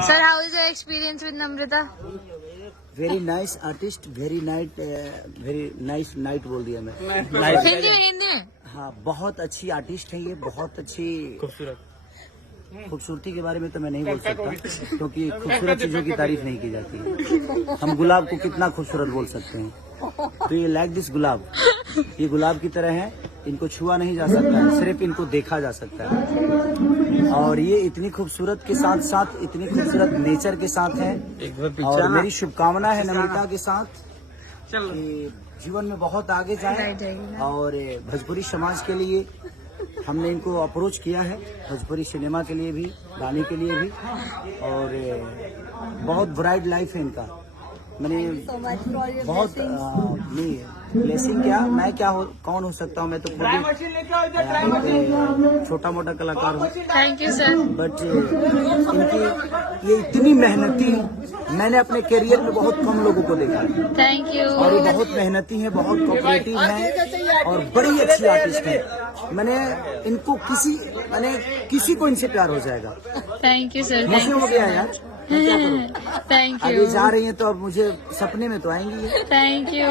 Sir, how is your experience with Namrata? Very nice artist, very nice night बोल दिया मैं। हिंदी में, हिंदी में। हाँ, बहुत अच्छी आर्टिस्ट है ये, बहुत अच्छी खूबसूरती के बारे में तो मैं नहीं बोल सकता, क्योंकि खूबसूरत चीजों की तारीफ नहीं की जाती है। हम गुलाब को कितना खूबसूरत बोल सकते हैं, तो ये लाइक दिस गुलाब, ये गुलाब की तरह है, इनको छुआ नहीं जा सकता है, सिर्फ इनको देखा जा सकता है। और ये इतनी खूबसूरत के साथ साथ इतनी खूबसूरत नेचर के साथ है। और मेरी शुभकामना है नम्रता के साथ कि जीवन में बहुत आगे जाए। और भोजपुरी समाज के लिए हमने इनको अप्रोच किया है, भोजपुरी सिनेमा के लिए भी, गाने के लिए भी, और बहुत ब्राइट लाइफ है इनका। मैंने बहुत नहीं ब्लेसिंग क्या, मैं क्या कौन हो सकता हूँ, मैं तो खुद छोटा मोटा कलाकार हूँ। Thank you sir. बट इनकी ये इतनी मेहनती मैंने अपने करियर में बहुत कम लोगों को देखा। Thank you. और ये बहुत मेहनती है, बहुत कोऑपरेटिव है और बड़ी अच्छी आर्टिस्ट है। मैंने किसी को इनसे प्यार हो जाएगा। Thank you sir. मुझे हो गया यार, थैंक आगे यू। जा रही है तो अब मुझे सपने में तो आएंगी। Thank you.